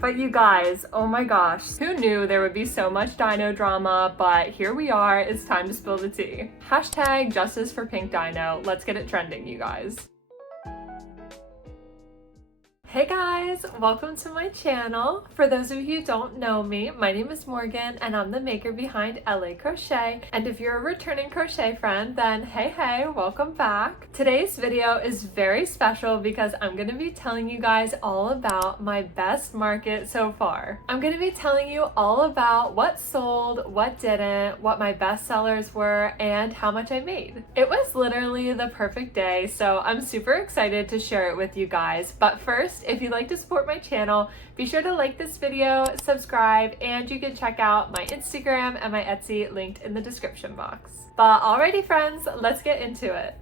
But you guys, oh my gosh, who knew there would be so much dino drama, but here we are, it's time to spill the tea. Hashtag justice for pink dino, let's get it trending, you guys. Hey guys, welcome to my channel. For those of you who don't know me, my name is Morgan and I'm the maker behind LA Crochet. And if you're a returning crochet friend, then hey, welcome back. Today's video is very special because I'm going to be telling you guys all about my best market so far. I'm going to be telling you all about what sold, what didn't, what my best sellers were, and how much I made. It was literally the perfect day, so I'm super excited to share it with you guys. But first, if you'd like to support my channel, be sure to like this video, subscribe, and you can check out my Instagram and my Etsy linked in the description box. But alrighty friends, let's get into it.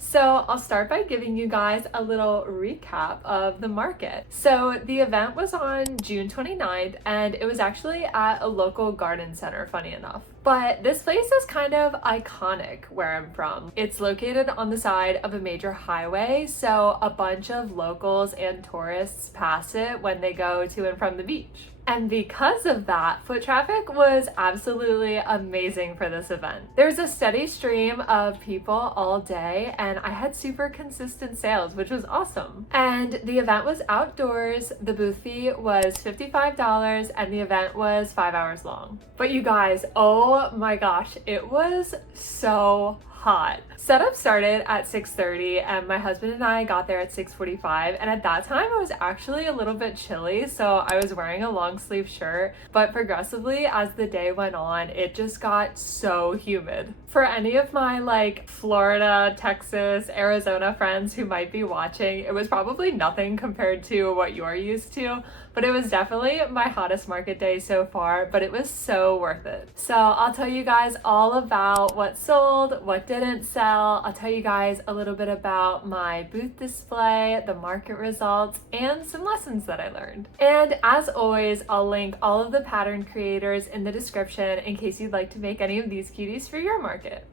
So I'll start by giving you guys a little recap of the market. So the event was on June 29th and it was actually at a local garden center, funny enough. But this place is kind of iconic where I'm from. It's located on the side of a major highway, so a bunch of locals and tourists pass it when they go to and from the beach. And because of that, foot traffic was absolutely amazing for this event. There's a steady stream of people all day and I had super consistent sales, which was awesome. And the event was outdoors, the booth fee was $55 and the event was 5 hours long. But you guys, oh my gosh, it was so hot. Setup started at 6:30 and my husband and I got there at 6:45, and at that time it was actually a little bit chilly, so I was wearing a long sleeve shirt, but progressively as the day went on it just got so humid. For any of my like Florida, Texas, Arizona friends who might be watching, it was probably nothing compared to what you're used to, but it was definitely my hottest market day so far, but it was so worth it. So I'll tell you guys all about what sold, what didn't sell. I'll tell you guys a little bit about my booth display, the market results, and some lessons that I learned. And as always, I'll link all of the pattern creators in the description in case you'd like to make any of these cuties for your market.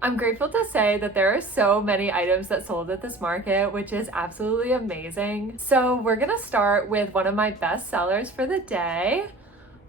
I'm grateful to say that there are so many items that sold at this market, which is absolutely amazing. So we're gonna start with one of my best sellers for the day,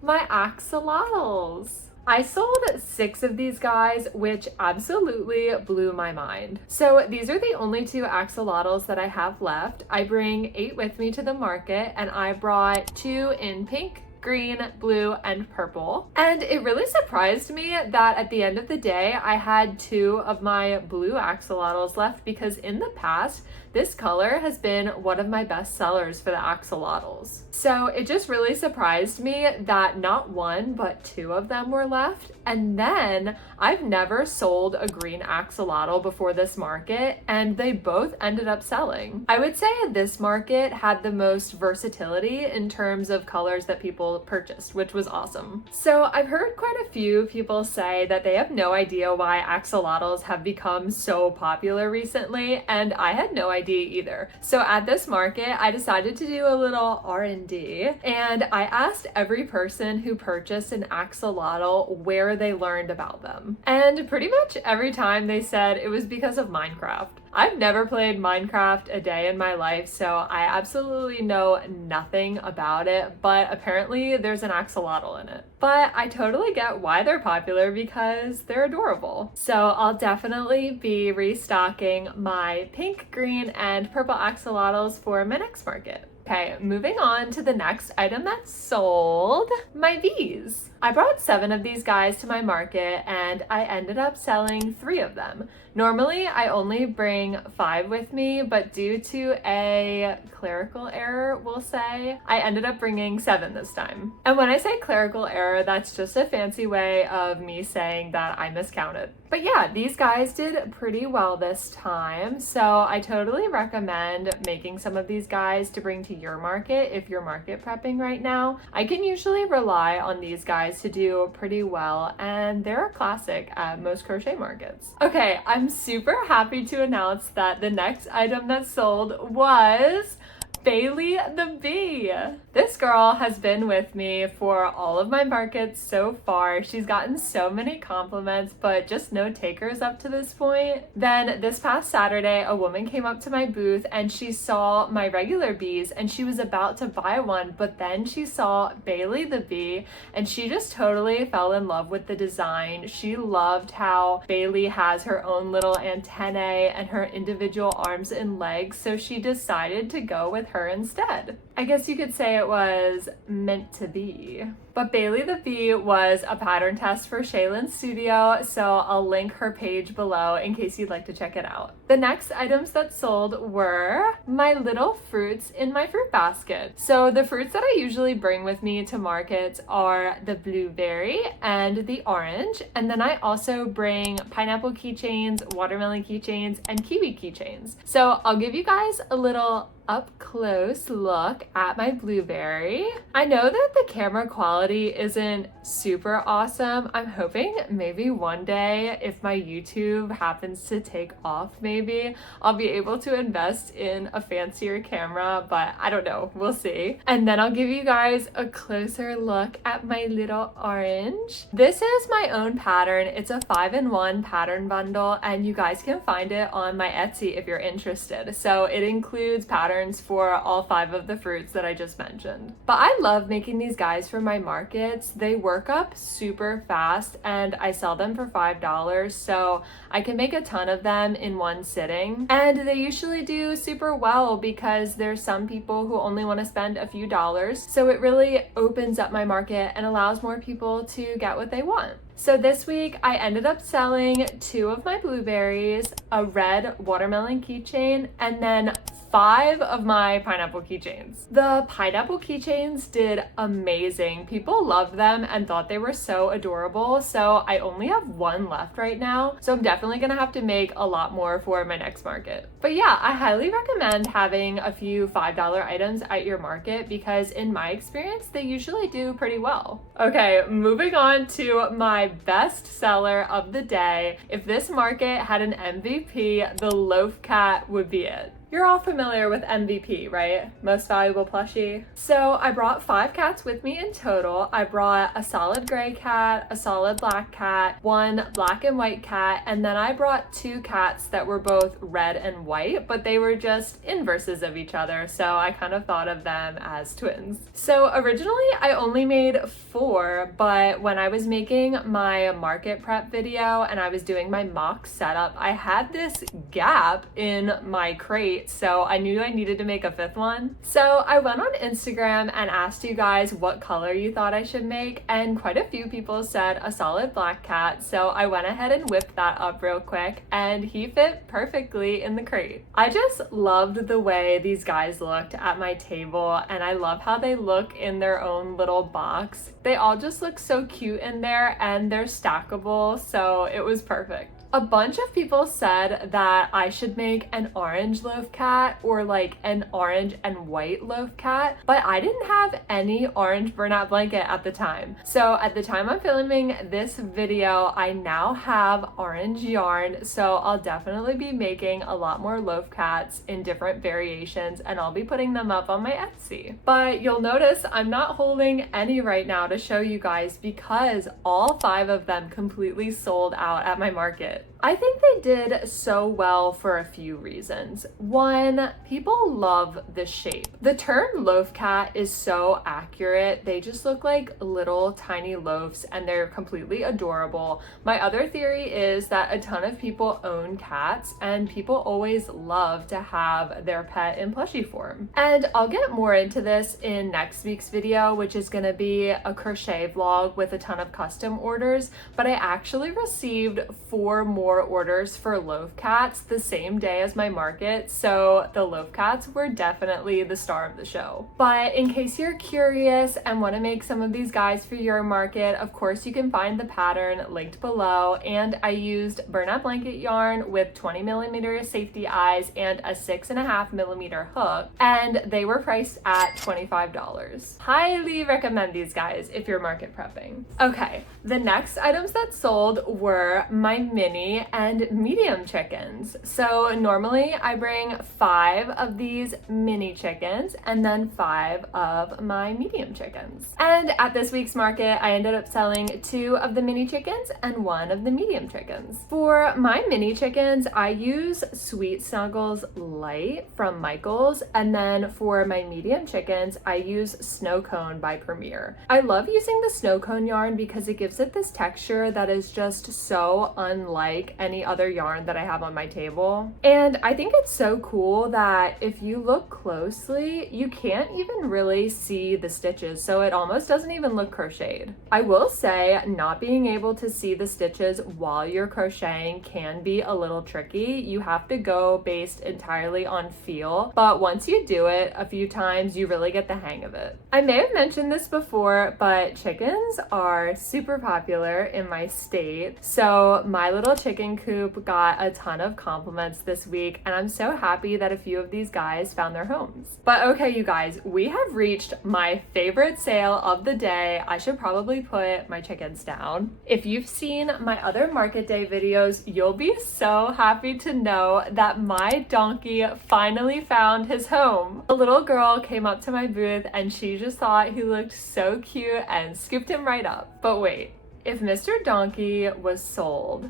my axolotls. I sold 6 of these guys, which absolutely blew my mind. So these are the only 2 axolotls that I have left. I bring 8 with me to the market and I brought 2 in pink, green, blue, and purple. And it really surprised me that at the end of the day, I had 2 of my blue axolotls left because in the past, this color has been one of my best sellers for the axolotls. So it just really surprised me that not 1, but 2 of them were left. And then I've never sold a green axolotl before this market, and they both ended up selling. I would say this market had the most versatility in terms of colors that people purchased, which was awesome. So I've heard quite a few people say that they have no idea why axolotls have become so popular recently, and I had no idea either. So at this market, I decided to do a little R&D, and I asked every person who purchased an axolotl where they learned about them. And pretty much every time they said it was because of Minecraft. I've never played Minecraft a day in my life, so I absolutely know nothing about it, but apparently there's an axolotl in it. But I totally get why they're popular because they're adorable. So I'll definitely be restocking my pink, green, and purple axolotls for my next market. Okay, moving on to the next item that sold, my bees. I brought 7 of these guys to my market and I ended up selling 3 of them. Normally I only bring 5 with me, but due to a clerical error, we'll say, I ended up bringing 7 this time. And when I say clerical error, that's just a fancy way of me saying that I miscounted. But yeah, these guys did pretty well this time, so I totally recommend making some of these guys to bring to your market if you're market prepping right now. I can usually rely on these guys to do pretty well, and they're a classic at most crochet markets. Okay, I'm super happy to announce that the next item that sold was Bailey the bee. This girl has been with me for all of my markets so far. She's gotten so many compliments, but just no takers up to this point. Then this past Saturday, a woman came up to my booth and she saw my regular bees and she was about to buy one, but then she saw Bailey the bee and she just totally fell in love with the design. She loved how Bailey has her own little antennae and her individual arms and legs, so she decided to go with her instead. I guess you could say it was meant to be. But Bailey the Bee was a pattern test for Shaylin's studio, so I'll link her page below in case you'd like to check it out. The next items that sold were my little fruits in my fruit basket. So the fruits that I usually bring with me to markets are the blueberry and the orange, and then I also bring pineapple keychains, watermelon keychains, and kiwi keychains. So I'll give you guys a little up close look at my blueberry. I know that the camera quality isn't super awesome. I'm hoping maybe one day if my YouTube happens to take off, maybe I'll be able to invest in a fancier camera, but I don't know, we'll see. And then I'll give you guys a closer look at my little orange. This is my own pattern. It's a 5-in-1 pattern bundle and you guys can find it on my Etsy if you're interested. So it includes patterns for all 5 of the fruits that I just mentioned. But I love making these guys for my markets. They work up super fast and I sell them for $5, so I can make a ton of them in one sitting. And they usually do super well because there's some people who only want to spend a few dollars. So it really opens up my market and allows more people to get what they want. So this week I ended up selling 2 of my blueberries, a red watermelon keychain, and then 5 of my pineapple keychains. The pineapple keychains did amazing. People loved them and thought they were so adorable. So I only have 1 left right now. So I'm definitely gonna have to make a lot more for my next market. But yeah, I highly recommend having a few $5 items at your market because in my experience, they usually do pretty well. Okay, moving on to my best seller of the day. If this market had an MVP, the loaf cat would be it. You're all familiar with MVP, right? Most valuable plushie. So I brought 5 cats with me in total. I brought a solid gray cat, a solid black cat, 1 black and white cat, and then I brought 2 cats that were both red and white, but they were just inverses of each other, so I kind of thought of them as twins. So originally I only made 4, but when I was making my market prep video and I was doing my mock setup, I had this gap in my crate, so I knew I needed to make a 5th one. So I went on Instagram and asked you guys what color you thought I should make, and quite a few people said a solid black cat, so I went ahead and whipped that up real quick and he fit perfectly in the crate. I just loved the way these guys looked at my table and I love how they look in their own little box. They all just look so cute in there and they're stackable, so it was perfect. A bunch of people said that I should make an orange loaf cat or like an orange and white loaf cat, but I didn't have any orange burnout blanket at the time. So at the time I'm filming this video, I now have orange yarn, so I'll definitely be making a lot more loaf cats in different variations and I'll be putting them up on my Etsy. But you'll notice I'm not holding any right now to show you guys because all 5 of them completely sold out at my market. I think they did so well for a few reasons. One, people love the shape. The term loaf cat is so accurate. They just look like little tiny loaves and they're completely adorable. My other theory is that a ton of people own cats and people always love to have their pet in plushie form. And I'll get more into this in next week's video, which is gonna be a crochet vlog with a ton of custom orders, but I actually received 4 more orders for loaf cats the same day as my market, so the loaf cats were definitely the star of the show. But in case you're curious and want to make some of these guys for your market, of course you can find the pattern linked below, and I used burnout blanket yarn with 20mm safety eyes and a 6.5mm hook, and they were priced at $25. Highly recommend these guys if you're market prepping. Okay, the next items that sold were my mini mini and medium chickens. So normally I bring 5 of these mini chickens and then 5 of my medium chickens. And at this week's market, I ended up selling 2 of the mini chickens and 1 of the medium chickens. For my mini chickens, I use Sweet Snuggles Light from Michaels, and then for my medium chickens, I use Snow Cone by Premier. I love using the snow cone yarn because it gives it this texture that is just so unlike any other yarn that I have on my table. And I think it's so cool that if you look closely, you can't even really see the stitches, so it almost doesn't even look crocheted. I will say not being able to see the stitches while you're crocheting can be a little tricky. You have to go based entirely on feel, but once you do it a few times, you really get the hang of it. I may have mentioned this before, but chickens are super popular in my state. So my little chicken coop got a ton of compliments this week, and I'm so happy that a few of these guys found their homes. But okay, you guys, we have reached my favorite sale of the day. I should probably put my chickens down. If you've seen my other market day videos, you'll be so happy to know that my donkey finally found his home. A little girl came up to my booth and she just thought he looked so cute and scooped him right up. But wait, if Mr. Donkey was sold,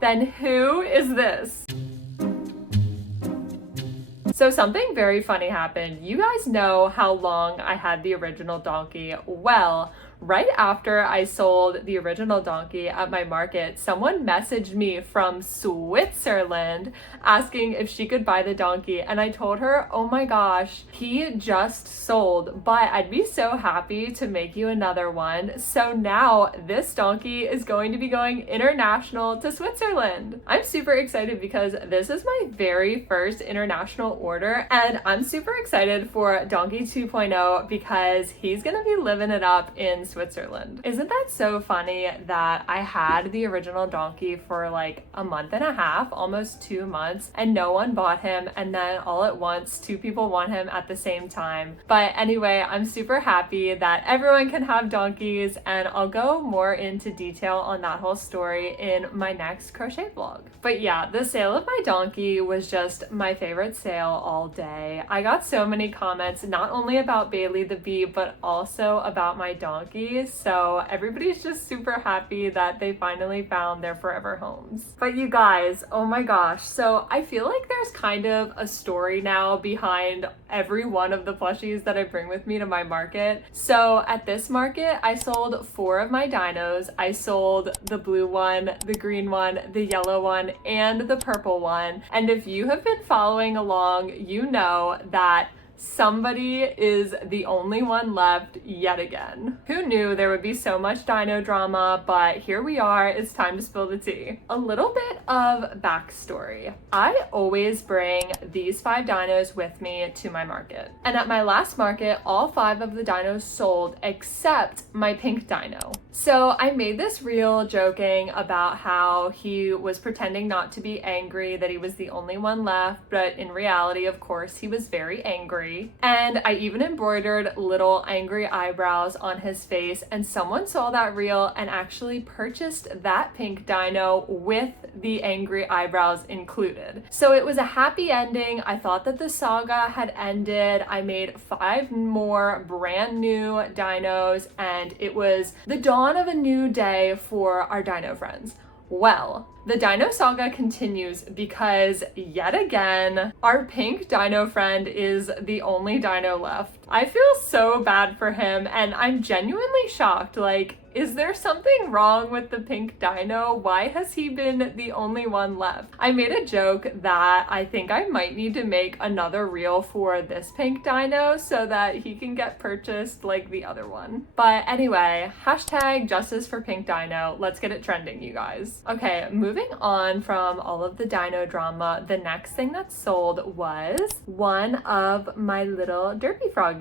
then who is this? So something very funny happened. You guys know how long I had the original donkey. Well, right after I sold the original donkey at my market, someone messaged me from Switzerland asking if she could buy the donkey, and I told her, oh my gosh, he just sold, but I'd be so happy to make you another one. So now this donkey is going to be going international to Switzerland. I'm super excited because this is my very first international order, and I'm super excited for Donkey 2.0 because he's gonna be living it up in Switzerland. Isn't that so funny that I had the original donkey for like a month and a half, almost 2 months, and no one bought him, and then all at once 2 people want him at the same time. But anyway, I'm super happy that everyone can have donkeys, and I'll go more into detail on that whole story in my next crochet vlog. But yeah, the sale of my donkey was just my favorite sale all day. I got so many comments, not only about Bailey the bee, but also about my donkey. So everybody's just super happy that they finally found their forever homes. But you guys, oh my gosh, so I feel like there's kind of a story now behind every one of the plushies that I bring with me to my market. So at this market, I sold 4 of my dinos. I sold the blue one, the green one, the yellow one, and the purple one. And if you have been following along, you know that somebody is the only one left yet again. Who knew there would be so much dino drama, but here we are, it's time to spill the tea. A little bit of backstory. I always bring these 5 dinos with me to my market. And at my last market, all 5 of the dinos sold except my pink dino. So I made this reel joking about how he was pretending not to be angry, that he was the only one left, but in reality, of course, he was very angry. And I even embroidered little angry eyebrows on his face, and someone saw that reel and actually purchased that pink dino with the angry eyebrows included. So it was a happy ending. I thought that the saga had ended. I made 5 more brand new dinos, and it was the dawn of a new day for our dino friends. Well, the dino saga continues because yet again, our pink dino friend is the only dino left. I feel so bad for him, and I'm genuinely shocked. Like, is there something wrong with the pink dino? Why has he been the only one left? I made a joke that I think I might need to make another reel for this pink dino so that he can get purchased like the other one. But anyway, hashtag justice for pink dino. Let's get it trending, you guys. Okay, moving on from all of the dino drama, the next thing that sold was one of my little derpy froggies.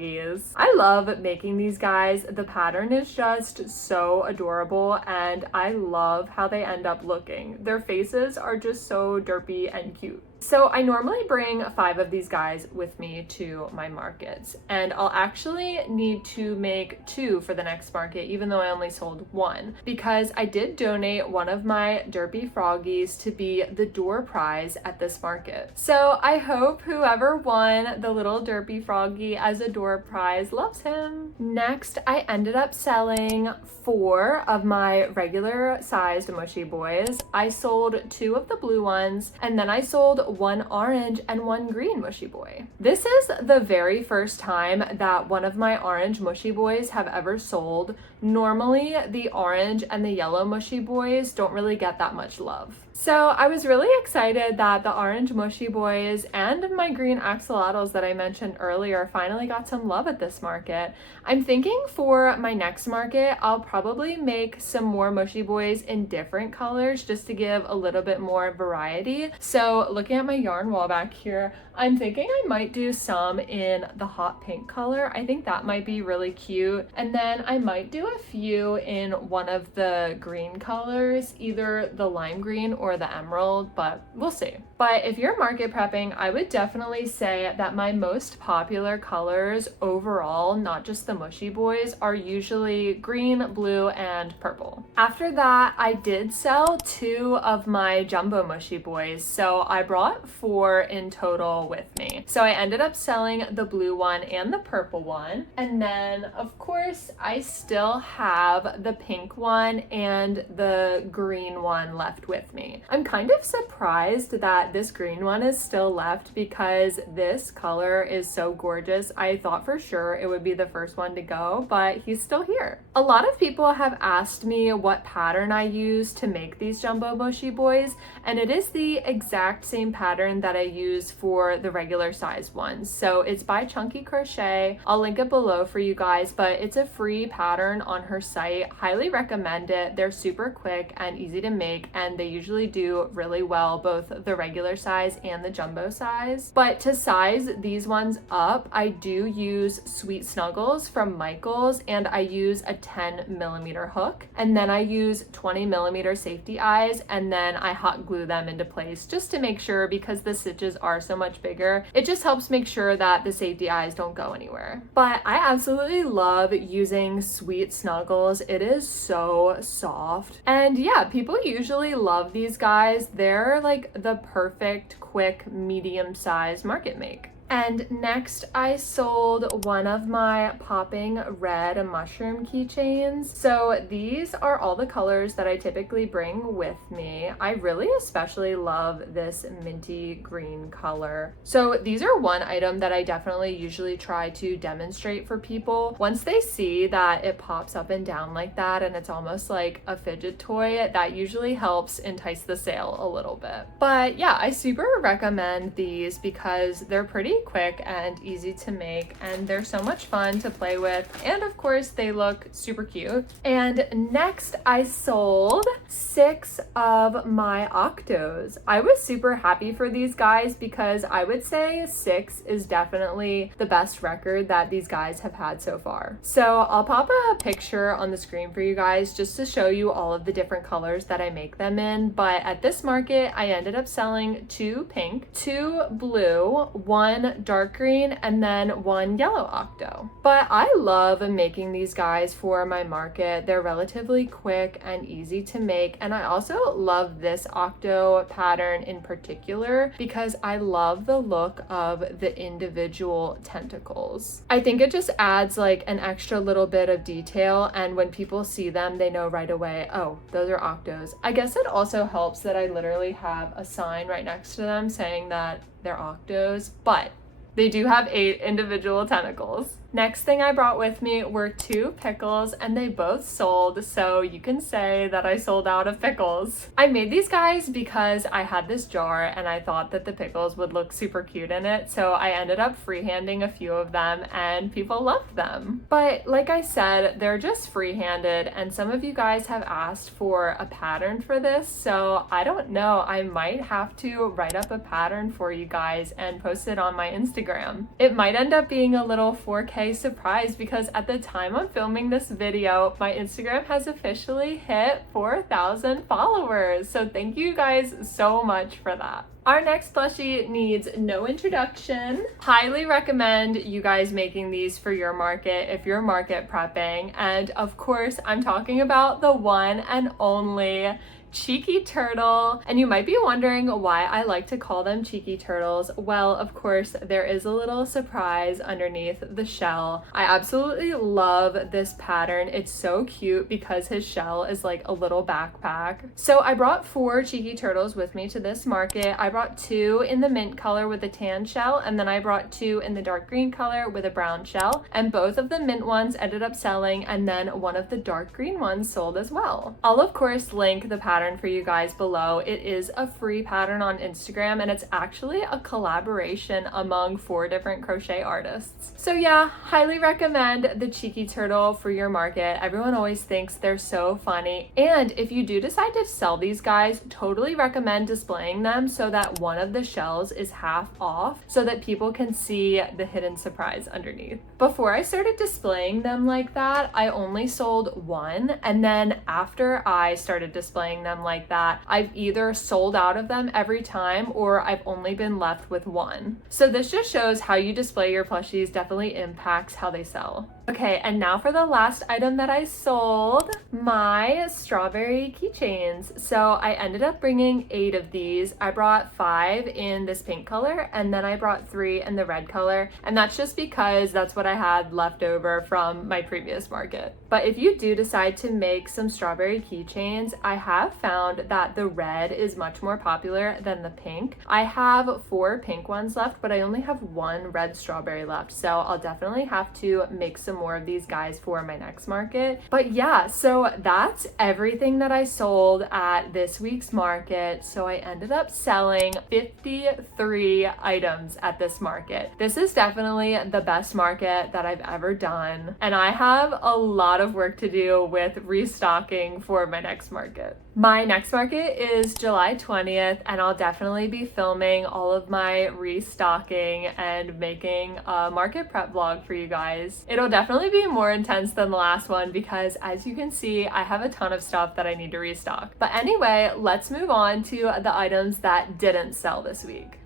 I love making these guys. The pattern is just so adorable, and I love how they end up looking. Their faces are just so derpy and cute. So I normally bring 5 of these guys with me to my markets, and I'll actually need to make 2 for the next market, even though I only sold 1, because I did donate one of my derpy froggies to be the door prize at this market. So I hope whoever won the little derpy froggy as a door prize loves him. Next, I ended up selling 4 of my regular sized mushy boys. I sold 2 of the blue ones, and then I sold 1 orange and 1 green mushy boy. This is the very first time that one of my orange mushy boys have ever sold. Normally, the orange and the yellow mushy boys don't really get that much love. So I was really excited that the orange mushy boys and my green axolotls that I mentioned earlier finally got some love at this market. I'm thinking for my next market, I'll probably make some more mushy boys in different colors just to give a little bit more variety. So looking at my yarn wall back here, I'm thinking I might do some in the hot pink color. I think that might be really cute. And then I might do a few in one of the green colors, either the lime green or the emerald, but we'll see. But if you're market prepping, I would definitely say that my most popular colors overall, not just the mushy boys, are usually green, blue, and purple. After that, I did sell 2 of my jumbo mushy boys, so I brought 4 in total with me. So I ended up selling the blue one and the purple one, and then of course I still have the pink one and the green one left with me. I'm kind of surprised that this green one is still left because this color is so gorgeous. I thought for sure it would be the first one to go, but he's still here. A lot of people have asked me what pattern I use to make these jumbo mushy boys, and it is the exact same pattern that I use for the regular size ones. So it's by Chunky Crochet. I'll link it below for you guys, but it's a free pattern on her site. Highly recommend it. They're super quick and easy to make, and they usually do really well, both the regular size and the jumbo size. But to size these ones up, I do use Sweet Snuggles from Michaels, and I use a 10mm hook, and then I use 20mm safety eyes, and then I hot glue them into place just to make sure, because the stitches are so much bigger, it just helps make sure that the safety eyes don't go anywhere. But I absolutely love using Sweet Snuggles. It is so soft, and yeah, people usually love these guys. They're like the perfect quick medium-sized market make. And next I sold one of my popping red mushroom keychains. So these are all the colors that I typically bring with me. I really especially love this minty green color. So these are one item that I definitely usually try to demonstrate for people. Once they see that it pops up and down like that and it's almost like a fidget toy, that usually helps entice the sale a little bit. But yeah, I super recommend these because they're pretty quick and easy to make, and they're so much fun to play with, and of course they look super cute. And next I sold 6 of my octos. I was super happy for these guys because I would say 6 is definitely the best record that these guys have had so far. So I'll pop a picture on the screen for you guys just to show you all of the different colors that I make them in. But at this market I ended up selling 2 pink, 2 blue, 1 dark green, and then 1 yellow octo. But I love making these guys for my market. They're relatively quick and easy to make, and I also love this octo pattern in particular because I love the look of the individual tentacles. I think it just adds like an extra little bit of detail, and when people see them they know right away, oh, those are octos. I guess it also helps that I literally have a sign right next to them saying that they're octos, but they do have 8 individual tentacles. Next thing I brought with me were 2 pickles, and they both sold, so you can say that I sold out of pickles. I made these guys because I had this jar and I thought that the pickles would look super cute in it, so I ended up freehanding a few of them and people loved them. But like I said, they're just freehanded, and some of you guys have asked for a pattern for this, so I don't know, I might have to write up a pattern for you guys and post it on my Instagram. It might end up being a little 4K 4K surprise because at the time I'm filming this video, my Instagram has officially hit 4,000 followers. So thank you guys so much for that. Our next plushie needs no introduction. Highly recommend you guys making these for your market if you're market prepping. And of course, I'm talking about the one and only Cheeky Turtle. And you might be wondering why I like to call them Cheeky Turtles. Well, of course, there is a little surprise underneath the shell. I absolutely love this pattern. It's so cute because his shell is like a little backpack. So I brought 4 Cheeky Turtles with me to this market. I brought 2 in the mint color with a tan shell, and then I brought 2 in the dark green color with a brown shell, and both of the mint ones ended up selling, and then one of the dark green ones sold as well. I'll of course link the pattern for you guys below. It is a free pattern on Instagram, and it's actually a collaboration among 4 different crochet artists. So yeah, highly recommend the Cheeky Turtle for your market. Everyone always thinks they're so funny, and if you do decide to sell these guys, totally recommend displaying them so that one of the shells is half off so that people can see the hidden surprise underneath. Before I started displaying them like that, I only sold 1, and then after I started displaying them like that, I've either sold out of them every time or I've only been left with 1. So this just shows how you display your plushies definitely impacts how they sell. Okay, and now for the last item that I sold, my strawberry keychains. So I ended up bringing 8 of these. I brought 5 in this pink color, and then I brought 3 in the red color, and that's just because that's what I had left over from my previous market. But if you do decide to make some strawberry keychains, I have found that the red is much more popular than the pink. I have 4 pink ones left, but I only have 1 red strawberry left, so I'll definitely have to make some more of these guys for my next market. But yeah, so that's everything that I sold at this week's market. So I ended up selling 53 items at this market. This is definitely the best market that I've ever done, and I have a lot of work to do with restocking for my next market. My next market is July 20th, and I'll definitely be filming all of my restocking and making a market prep vlog for you guys. It'll definitely be more intense than the last one because, as you can see, I have a ton of stuff that I need to restock. But anyway, let's move on to the items that didn't sell this week.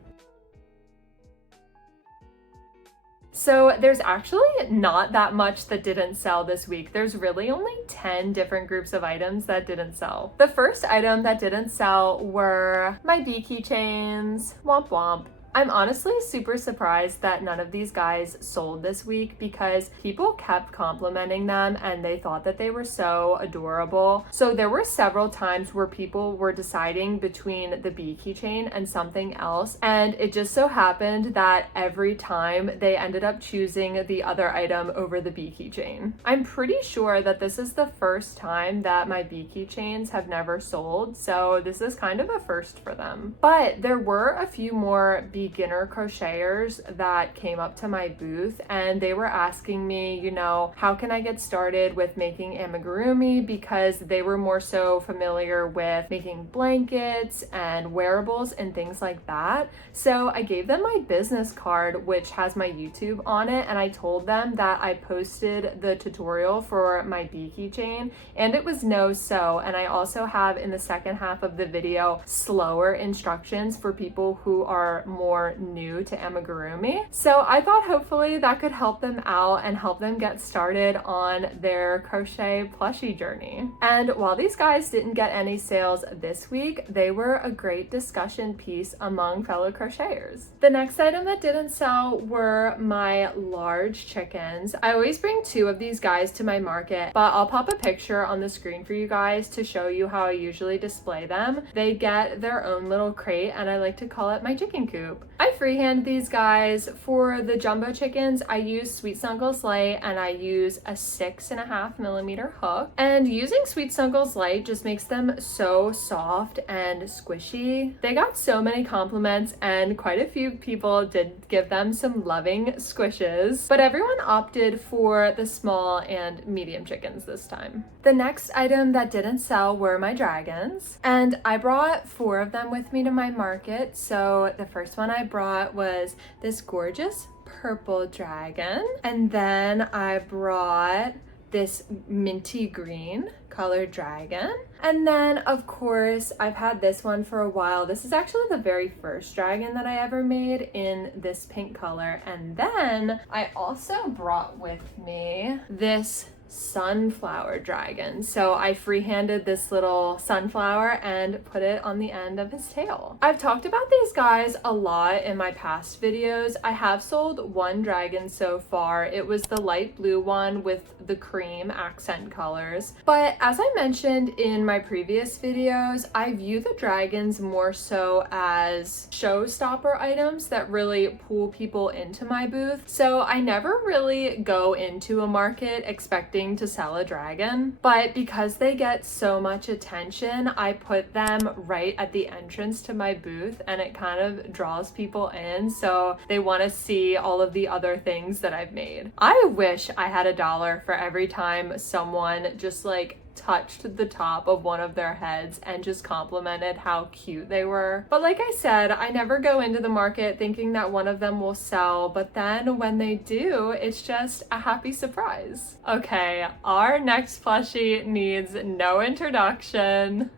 So there's actually not that much that didn't sell this week. There's really only 10 different groups of items that didn't sell. The first item that didn't sell were my bee keychains. Womp womp. I'm honestly super surprised that none of these guys sold this week because people kept complimenting them and they thought that they were so adorable. So there were several times where people were deciding between the bee keychain and something else, and it just so happened that every time they ended up choosing the other item over the bee keychain. I'm pretty sure that this is the first time that my bee keychains have never sold, so this is kind of a first for them. But there were a few more beginner crocheters that came up to my booth, and they were asking me, you know, how can I get started with making amigurumi, because they were more so familiar with making blankets and wearables and things like that. So I gave them my business card, which has my YouTube on it, and I told them that I posted the tutorial for my bee keychain and it was no sew, and I also have in the second half of the video slower instructions for people who are more new to amigurumi. So I thought hopefully that could help them out and help them get started on their crochet plushie journey. And while these guys didn't get any sales this week, they were a great discussion piece among fellow crocheters. The next item that didn't sell were my large chickens. I always bring 2 of these guys to my market, but I'll pop a picture on the screen for you guys to show you how I usually display them. They get their own little crate, and I like to call it my chicken coop. I freehand these guys. For the jumbo chickens, I use Sweet Snuggles Light, and I use a 6.5mm hook. And using Sweet Snuggles Light just makes them so soft and squishy. They got so many compliments, and quite a few people did give them some loving squishes, but everyone opted for the small and medium chickens this time. The next item that didn't sell were my dragons, and I brought 4 of them with me to my market. So the first one I brought was this gorgeous purple dragon. And then I brought this minty green colored dragon. And then of course, I've had this one for a while. This is actually the very first dragon that I ever made in this pink color. And then I also brought with me this sunflower dragon. So I freehanded this little sunflower and put it on the end of his tail. I've talked about these guys a lot in my past videos. I have sold one dragon so far. It was the light blue one with the cream accent colors. But as I mentioned in my previous videos, I view the dragons more so as showstopper items that really pull people into my booth. So I never really go into a market expecting to sell a dragon, but because they get so much attention, I put them right at the entrance to my booth, and it kind of draws people in, so they want to see all of the other things that I've made. I wish I had $1 for every time someone just like touched the top of one of their heads and just complimented how cute they were. But like I said, I never go into the market thinking that one of them will sell, but then when they do, it's just a happy surprise. Okay, our next plushie needs no introduction.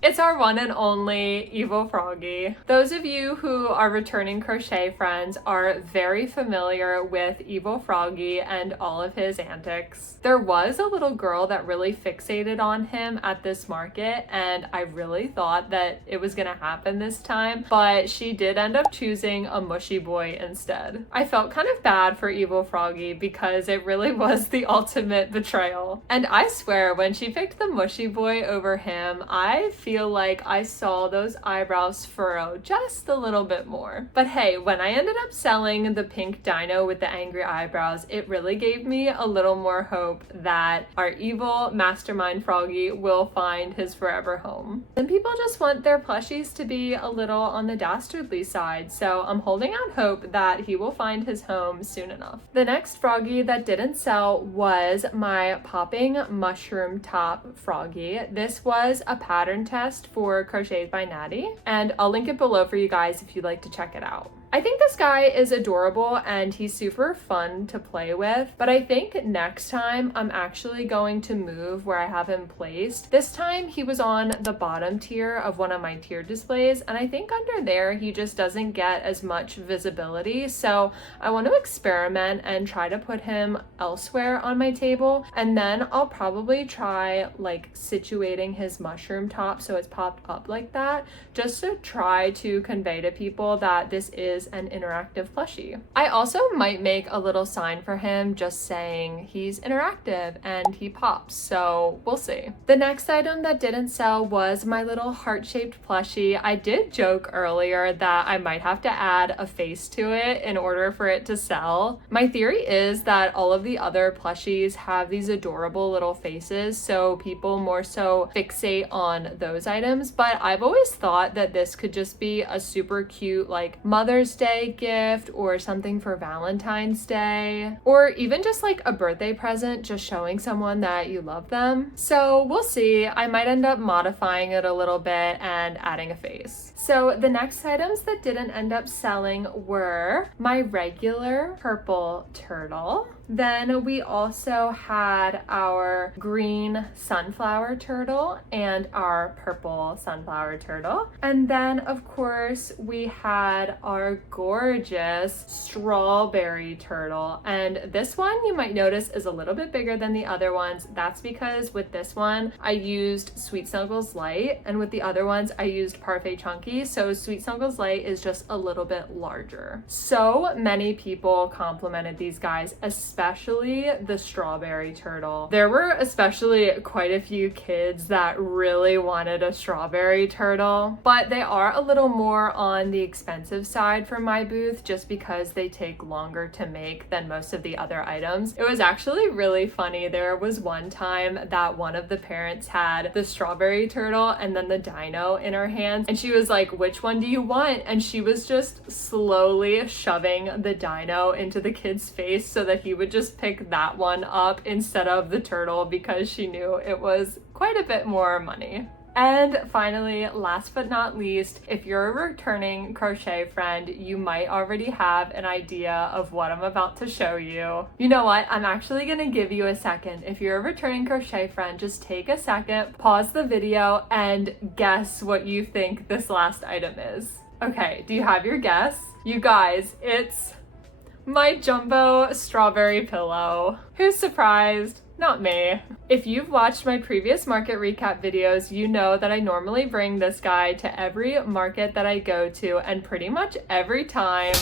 It's our one and only Evil Froggy. Those of you who are returning Crochet Friends are very familiar with Evil Froggy and all of his antics. There was a little girl that really fixated on him at this market, and I really thought that it was gonna happen this time, but she did end up choosing a mushy boy instead. I felt kind of bad for Evil Froggy because it really was the ultimate betrayal. And I swear, when she picked the mushy boy over him, I feel like I saw those eyebrows furrow just a little bit more. But hey, when I ended up selling the pink dino with the angry eyebrows, it really gave me a little more hope that our evil mastermind Froggy will find his forever home. And people just want their plushies to be a little on the dastardly side, so I'm holding out hope that he will find his home soon enough. The next Froggy that didn't sell was my popping mushroom top Froggy. This was a pattern test for Crochets by Natty, and I'll link it below for you guys if you'd like to check it out. I think this guy is adorable and he's super fun to play with, but I think next time I'm actually going to move where I have him placed. This time he was on the bottom tier of one of my tier displays, and I think under there he just doesn't get as much visibility, so I want to experiment and try to put him elsewhere on my table, and then I'll probably try like situating his mushroom top so it's popped up like that, just to try to convey to people that this is an interactive plushie. I also might make a little sign for him just saying he's interactive and he pops, so we'll see. The next item that didn't sell was my little heart-shaped plushie. I did joke earlier that I might have to add a face to it in order for it to sell. My theory is that all of the other plushies have these adorable little faces, so people more so fixate on those items, but I've always thought that this could just be a super cute like Mother's Day gift or something for Valentine's Day, or even just like a birthday present, just showing someone that you love them. So we'll see. I might end up modifying it a little bit and adding a face. So the next items that didn't end up selling were my regular purple turtle. Then we also had our green sunflower turtle and our purple sunflower turtle. And then of course we had our gorgeous strawberry turtle. And this one you might notice is a little bit bigger than the other ones. That's because with this one I used Sweet Snuggles Light, and with the other ones I used Parfait Chunky. So Sweet Snuggles Light is just a little bit larger. So many people complimented these guys, especially the strawberry turtle. There were especially quite a few kids that really wanted a strawberry turtle, but they are a little more on the expensive side for my booth just because they take longer to make than most of the other items. It was actually really funny. There was one time that one of the parents had the strawberry turtle and then the dino in her hands, and she was like, "Which one do you want?" And she was just slowly shoving the dino into the kid's face so that he would just pick that one up instead of the turtle because she knew it was quite a bit more money. And finally, last but not least, if you're a returning crochet friend, you might already have an idea of what I'm about to show you. You know what? I'm actually gonna give you a second. If you're a returning crochet friend, just take a second, pause the video, and guess what you think this last item is. Okay, do you have your guess? You guys, it's my jumbo strawberry pillow. Who's surprised? Not me. If you've watched my previous market recap videos, you know that I normally bring this guy to every market that I go to, and pretty much every time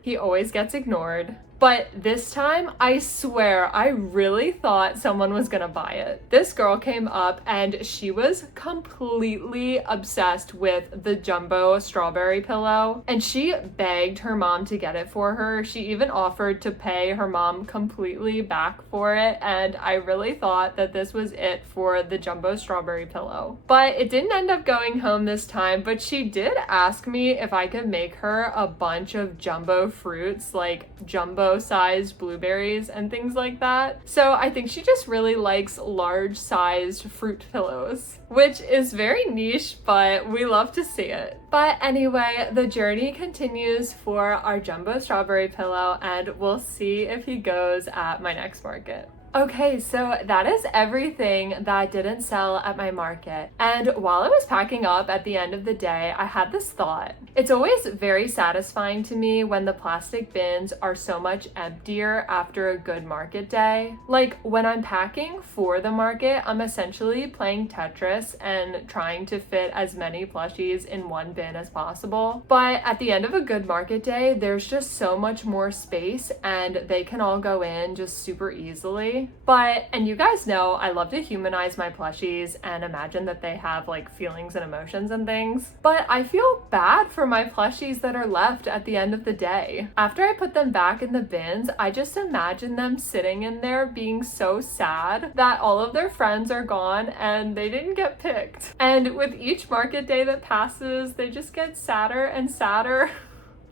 he always gets ignored. But this time, I swear, I really thought someone was gonna buy it. This girl came up and she was completely obsessed with the jumbo strawberry pillow, and she begged her mom to get it for her. She even offered to pay her mom completely back for it, and I really thought that this was it for the jumbo strawberry pillow. But it didn't end up going home this time, but she did ask me if I could make her a bunch of jumbo fruits, like jumbo sized blueberries and things like that. So I think she just really likes large sized fruit pillows, which is very niche, but we love to see it. But anyway, the journey continues for our jumbo strawberry pillow, and we'll see if he goes at my next market. Okay, so that is everything that didn't sell at my market. And while I was packing up at the end of the day, I had this thought. It's always very satisfying to me when the plastic bins are so much emptier after a good market day. Like when I'm packing for the market, I'm essentially playing Tetris and trying to fit as many plushies in one bin as possible. But at the end of a good market day, there's just so much more space and they can all go in just super easily. And you guys know I love to humanize my plushies and imagine that they have like feelings and emotions and things. But I feel bad for my plushies that are left at the end of the day. After I put them back in the bins, I just imagine them sitting in there being so sad that all of their friends are gone and they didn't get picked. And with each market day that passes, they just get sadder and sadder.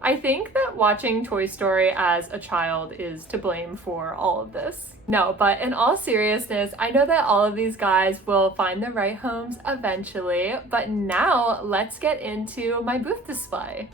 I think that watching Toy Story as a child is to blame for all of this. No, but in all seriousness, I know that all of these guys will find the right homes eventually, but now let's get into my booth display.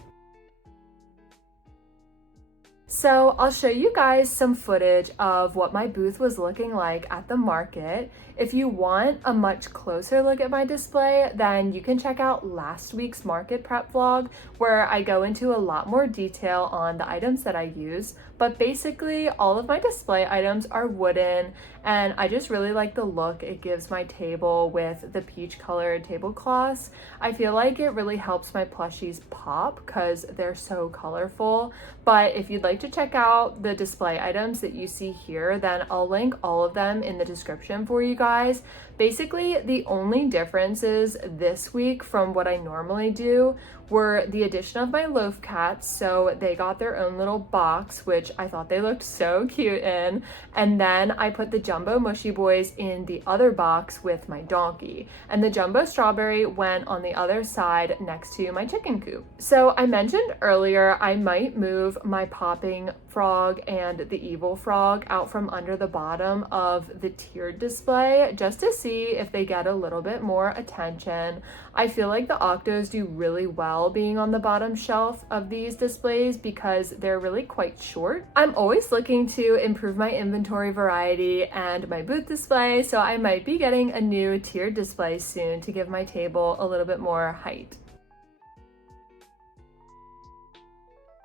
So I'll show you guys some footage of what my booth was looking like at the market. If you want a much closer look at my display, then you can check out last week's market prep vlog, where I go into a lot more detail on the items that I use. But basically, all of my display items are wooden, and I just really like the look it gives my table with the peach colored tablecloths. I feel like it really helps my plushies pop because they're so colorful. But if you'd like to check out the display items that you see here, then I'll link all of them in the description for you guys. Basically, the only differences this week from what I normally do were the addition of my loaf cats. So they got their own little box, which I thought they looked so cute in. And then I put the jumbo mushy boys in the other box with my donkey. And the jumbo strawberry went on the other side next to my chicken coop. So I mentioned earlier I might move my popping frog and the evil frog out from under the bottom of the tiered display just to see if they get a little bit more attention. I feel like the octos do really well being on the bottom shelf of these displays because they're really quite short. I'm always looking to improve my inventory variety and my booth display, so I might be getting a new tiered display soon to give my table a little bit more height.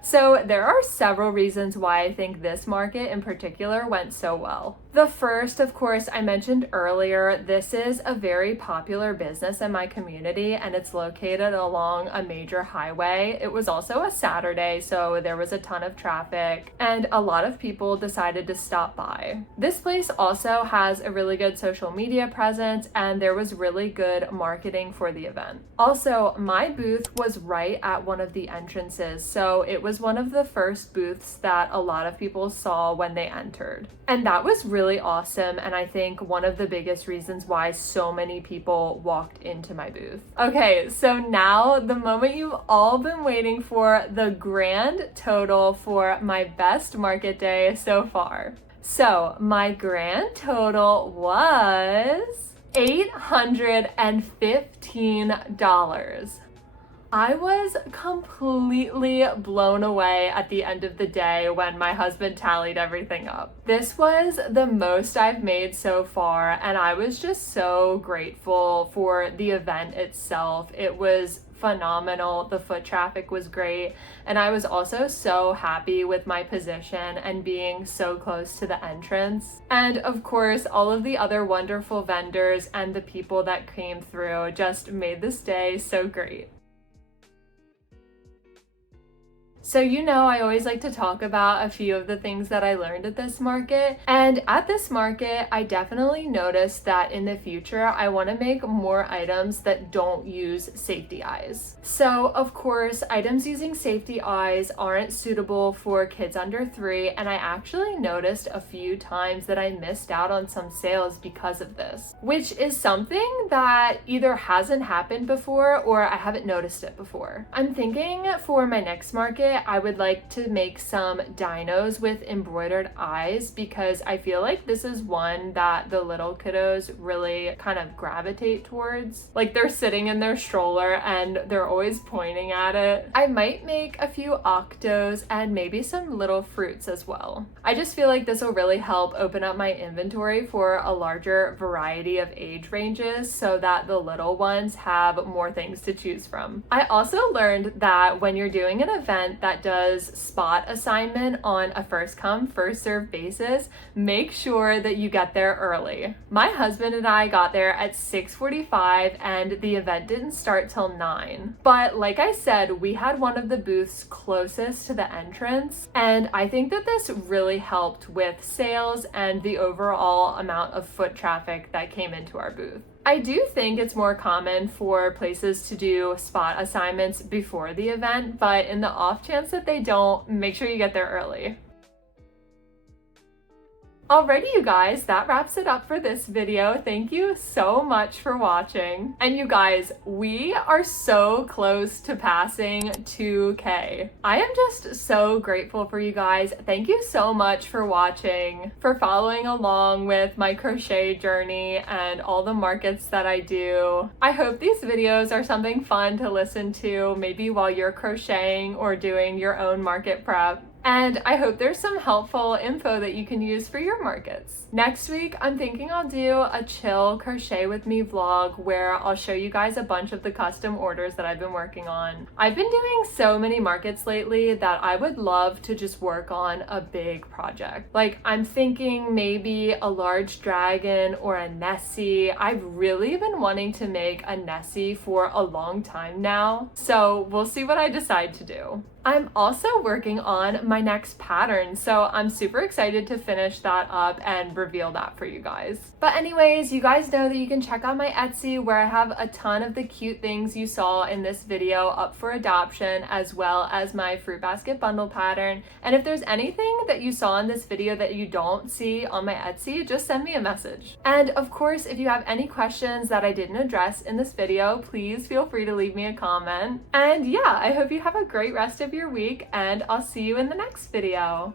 So there are several reasons why I think this market in particular went so well. The first, of course, I mentioned earlier, this is a very popular business in my community and it's located along a major highway. It was also a Saturday, so there was a ton of traffic and a lot of people decided to stop by. This place also has a really good social media presence and there was really good marketing for the event. Also, my booth was right at one of the entrances, so it was one of the first booths that a lot of people saw when they entered. And that was really awesome, and I think one of the biggest reasons why so many people walked into my booth. Okay, so now the moment you've all been waiting for, the grand total for my best market day so far. So my grand total was $815. I was completely blown away at the end of the day when my husband tallied everything up. This was the most I've made so far, and I was just so grateful for the event itself. It was phenomenal. The foot traffic was great, and I was also so happy with my position and being so close to the entrance. And of course, all of the other wonderful vendors and the people that came through just made this day so great. So I always like to talk about a few of the things that I learned at this market. And at this market, I definitely noticed that in the future, I want to make more items that don't use safety eyes. So of course, items using safety eyes aren't suitable for kids under 3. And I actually noticed a few times that I missed out on some sales because of this, which is something that either hasn't happened before or I haven't noticed it before. I'm thinking for my next market, I would like to make some dinos with embroidered eyes because I feel like this is one that the little kiddos really kind of gravitate towards. Like they're sitting in their stroller and they're always pointing at it. I might make a few octos and maybe some little fruits as well. I just feel like this will really help open up my inventory for a larger variety of age ranges so that the little ones have more things to choose from. I also learned that when you're doing an event that does spot assignment on a first come, first serve basis, make sure that you get there early. My husband and I got there at 6:45 and the event didn't start till 9. But like I said, we had one of the booths closest to the entrance, and I think that this really helped with sales and the overall amount of foot traffic that came into our booth. I do think it's more common for places to do spot assignments before the event, but in the off chance that they don't, make sure you get there early. Alrighty, you guys, that wraps it up for this video. Thank you so much for watching. And you guys, we are so close to passing 2K. I am just so grateful for you guys. Thank you so much for watching, for following along with my crochet journey and all the markets that I do. I hope these videos are something fun to listen to, maybe while you're crocheting or doing your own market prep. And I hope there's some helpful info that you can use for your markets. Next week, I'm thinking I'll do a chill crochet with me vlog where I'll show you guys a bunch of the custom orders that I've been working on. I've been doing so many markets lately that I would love to just work on a big project. Like I'm thinking maybe a large dragon or a Nessie. I've really been wanting to make a Nessie for a long time now. So we'll see what I decide to do. I'm also working on my next pattern, so I'm super excited to finish that up and reveal that for you guys. But anyways, you guys know that you can check out my Etsy where I have a ton of the cute things you saw in this video up for adoption, as well as my fruit basket bundle pattern. And if there's anything that you saw in this video that you don't see on my Etsy, just send me a message. And of course, if you have any questions that I didn't address in this video, please feel free to leave me a comment. And yeah, I hope you have a great rest of your week, and I'll see you in the next video.